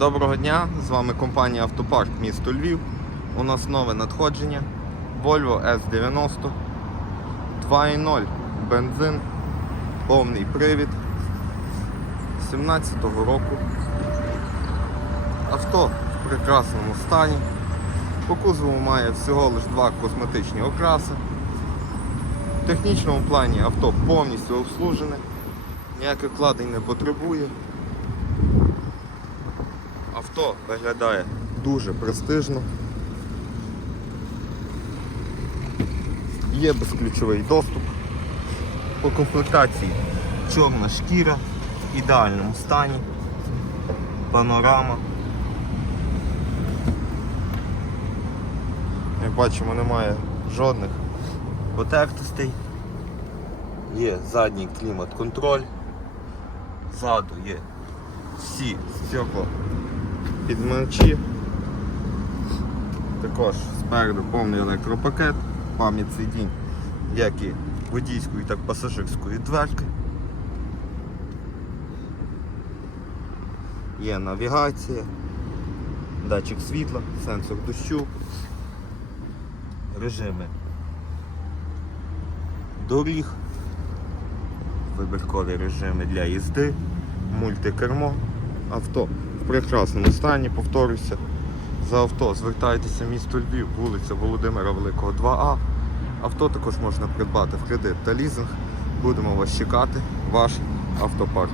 Доброго дня! З вами компанія Автопарк місто Львів. У нас нове надходження Volvo S90 2.0 бензин, повний привід 17-го року. Авто в прекрасному стані. По кузову має всього лише два косметичні окраси. В технічному плані авто повністю обслужене, ніяких вкладень не потребує. Авто виглядає дуже престижно. Є безключовий доступ. По комплектації чорна шкіра в ідеальному стані, панорама. Як бачимо, немає жодних потертостей. Є задній клімат-контроль. Ззаду є всі стекла підмивачі. Також спереду повний електропакет, пам'ять сидінь, як і водійської, так і пасажирської дверки. Є навігація, датчик світла, сенсор дощу, режими доріг, вибіркові режими для їзди, мультикермо, авто в прекрасному стані, повторюся. За авто звертайтеся в місто Львів, вулиця Володимира Великого 2А. Авто також можна придбати в кредит та лізинг. Будемо вас чекати, ваш автопарк.